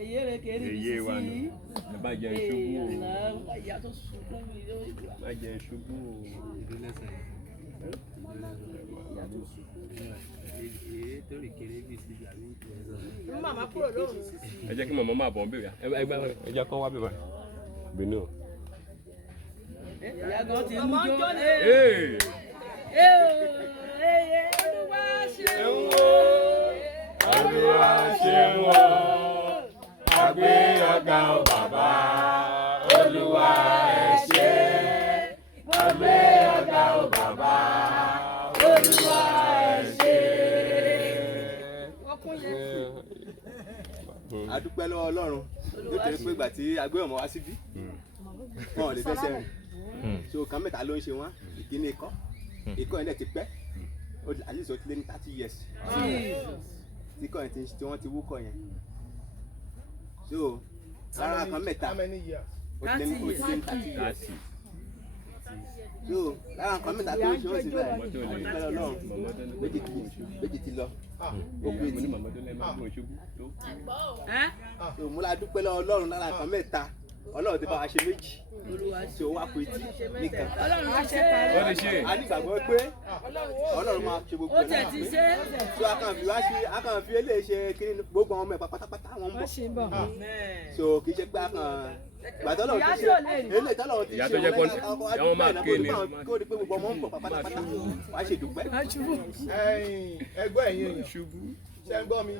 èyí wa nù ẹ bá jẹ ṣubú o má jẹ ṣubú o. ẹ jẹ́ kí màmá máa bọ̀ ń bèrè ẹ jẹ́ kán wá bèrè bínú o. ìyá gan ti mú jó. Olúwa ṣeun o. Olúwa ṣeun o. Àgbé ọ̀gá o bàbá. Olúwa ẹ ṣé. Àgbé ọ̀gá o bàbá. Olúwa ẹ ṣé. A dúpẹ́ lọ́wọ́ Ọlọ́run nítorí pé ìgbà tí a gbé ọmọ wá síbí wọn ò lè fẹsẹ̀ rìn so kan mẹ́ta ló ń ṣe wọ́n ìkíní ikọ́ yẹn dẹ̀ ti pẹ́ at least ó ti lé ní 30 years tí ikọ́ yẹn tí wọ́n ti wúkọ́ yẹn so lára kan mẹ́ta ó ti lé ní 30 years so lára kan mẹ́ta tó ń ṣe wọ́n sì bẹ́ẹ̀ dúpẹ́ Ọlọ́run méjì ti lọ ó gbé tí so mo la dúpẹ́ lọ́wọ́ Ọlọ́run lára kan mẹ́ta Ọlọ́run ti bá wa ṣe méjì tí ó wá pé tí nìkan a ní ìgbàgbọ́ pé Ọlọ́run máa ṣe gbogbo ẹ̀ náà pé so a kàn fi eléyìí ṣe kiri gbogbo àwọn ọmọ ẹ̀ pátápátá wọn bọ̀ so kì í ṣe pé a kàn gbàtọ́ lọ́wọ́ ti ṣe eléyìí tọ́lọ́wọ́ ti ṣe àwọn máa ké ni kó o di pé gbogbo ọmọ ń bọ̀ pátápátá wàá ṣe dúpẹ́. ẹgbẹ́ ẹ̀yìn èèyàn ṣe ń gbọ́ mi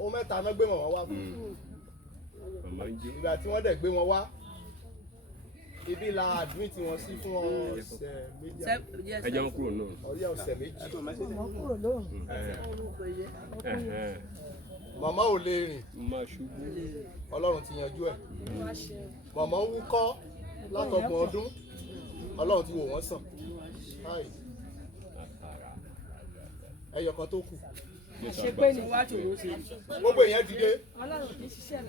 ohun mẹ́ta náà gbé wọn wá fún ìgbà tí wọ́n dẹ̀ gbé wọn wá ibi la admit wọn sí fún ọ̀sẹ̀ méjì ẹ jẹ́ wọn kúrò náà ọ̀sẹ̀ méjì náà màmá ò lè rìn Ọlọ́run ti yanjú ẹ̀ màmá ń wúkọ́ látọgbọ̀n ọdún Ọlọ́run ti wò wọ́n sàn ẹyọ kan tó kù gbogbo èèyàn dìde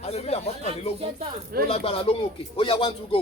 aleluya mọ́kànlélógún ó lágbára lóhùn òkè ó yá 1 2 go.